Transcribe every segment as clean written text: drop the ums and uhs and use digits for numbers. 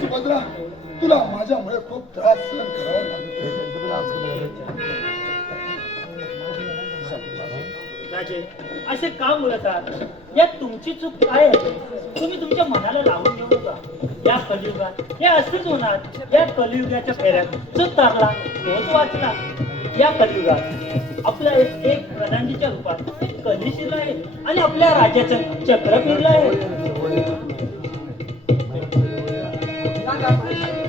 सुभद्रा, तुला माझ्यामुळे खूप त्रास सहन करावा लागतो. असे का बोलतात? यात तुमची चूक काय आहे? तुम्ही तुमच्या मनाला लावून घेऊ नका. या कलियुगात हे असेच होणार. या कलियुगाच्या फेऱ्यात जो तरला तोच वाचला. या कलियुगात आपल्या एक प्रधानजीच्या रूपात एक कली शिरला आहे आणि आपल्या राज्याचं चक्र फिरलं आहे.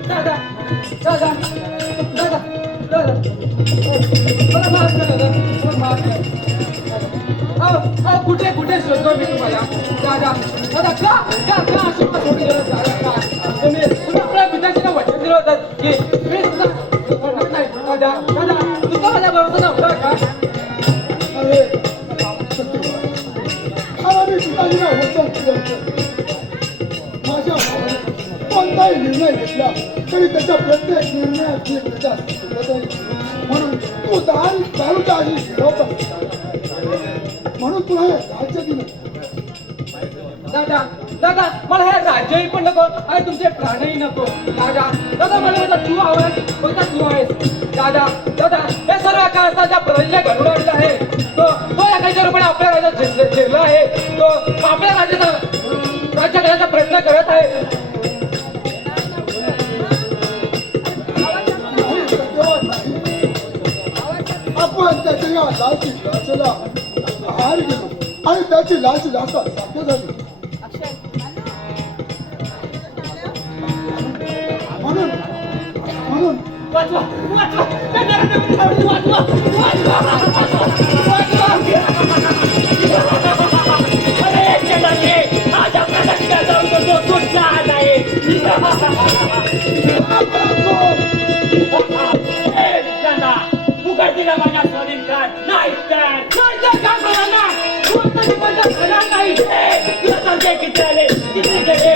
दादा दादा दादा दादा मला माफ करा दादा, मला माफ करा. कुठे कुठे शोधतो मी तुम्हाला दादा दादा का का का अशी मला सोडून गेलं दादा का तुम्ही आपल्या पिताजीला वचन दिलं होतं की मी तुमचा नाही दादा दादा तुमचा माझ्या बरोबर नव्हता का? अरे मी पिताजीला वचन दिलं माझ्या कोणताही निर्णय घेतला तरी त्याच्या प्रत्येक निर्णयाची त्याच्या म्हणून तू दारूच्या आधी फिरवता म्हणून तुला हे राज्य दिलं. दादा दादा मला हे राज्यही पण नको आणि तुमचे प्राणही नको. दादा दादा मला माझा तू हवाय कोणता तू आहेस. दादा दादा हे सर्व काळाचा प्रलय घडून आणला आहे. तो या काही रूपाने आपल्या राज्यात शिरला आहे. तो आपल्या राज्य करण्याचा प्रयत्न करत आहे. आपण त्याच्या या लाची लाचेला आहार गेलो आणि त्याची लाच लाचा साध्य झाली. म्हणून म्हणून वाचवा वाचवा वाचवा अरे चलाने आज आपला लक्ष्या जाऊन तो कुठला आहे. मुखर्जीला माझ्या स्वाधीन कर नाही तर काम करा ना. नाही तुला सांगते किती आले किती गेले.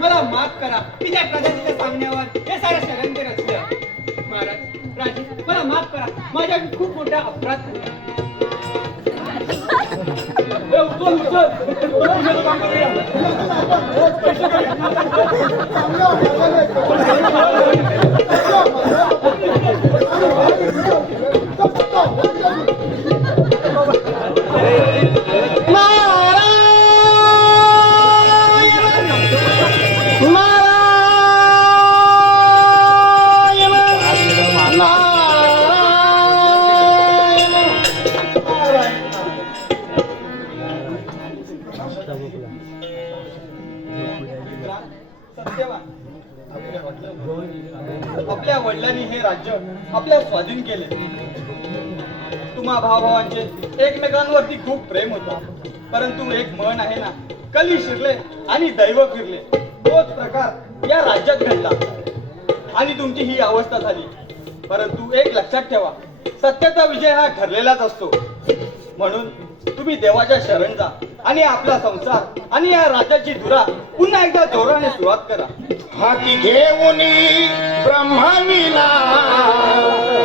मला माफ करा. मी त्या प्रजातीच्या सामन्यावर हे सारं षडयंत्र रचलं. महाराज राजे मला माफ करा. माझ्या खूप मोठा अपराध झाला. उचल उचल तुझं काम करूया. चांगल्या वाटायला सत्यवान, आपल्या वडिलांनी हे राज्य आपल्या स्वाधीन केले. तुम्हा भावाभावांचे एकमेकांवरती खूप प्रेम होतं. परंतु एक म्हण आहे ना, कली शिरले आणि दैव फिरले, तोच प्रकार या राज्यात घडला आणि तुमची ही अवस्था झाली. परंतु एक लक्षात ठेवा, सत्याचा विजय हा ठरलेलाच असतो. म्हणून तुम्ही देवाच्या शरण जा आणि आपला संसार आणि या राज्याची धुरा पुन्हा एकदा जोराने सुरुवात करा. हाती घेऊनी ब्रह्मविना,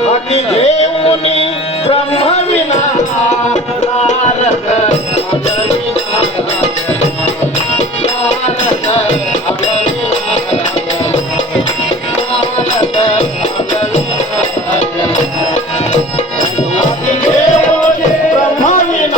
हाती घेऊनी ब्रह्मविना, नारद